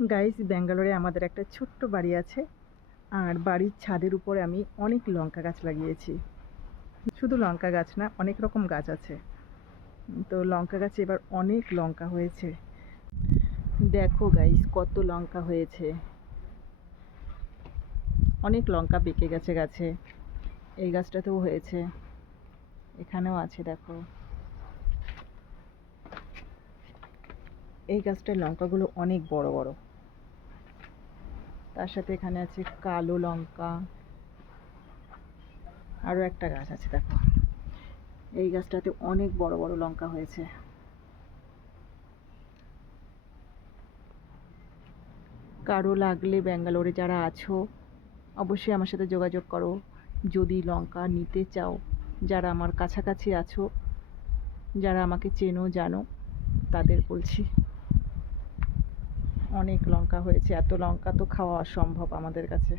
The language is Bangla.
গাইস, ব্যাঙ্গালোরে আমাদের একটা ছোট্ট বাড়ি আছে। আর বাড়ির ছাদের উপরে আমি অনেক লঙ্কা গাছ লাগিয়েছি। শুধু লঙ্কা গাছ না, অনেক রকম গাছ আছে। তো লঙ্কা গাছে এবার অনেক লঙ্কা হয়েছে। দেখো গাইস, কত লঙ্কা হয়েছে। অনেক লঙ্কা পেকে গেছে গাছে। এই গাছটাতেও হয়েছে, এখানেও আছে দেখো। এই গাছটার লঙ্কাগুলো অনেক বড় বড়। তার সাথে এখানে আছে কালো লঙ্কা। আরও একটা গাছ আছে দেখো, এই গাছটাতে অনেক বড় বড় লঙ্কা হয়েছে। কারো লাগলে ব্যাঙ্গালোরে যারা আছো, অবশ্যই আমার সাথে যোগাযোগ করো। যদি লঙ্কা নিতে চাও, যারা আমার কাছাকাছি আছো, যারা আমাকে চেনো জানো, তাদের বলছি। অনেক লঙ্কা হয়েছে, এত লঙ্কা তো খাওয়া অসম্ভব আমাদের কাছে।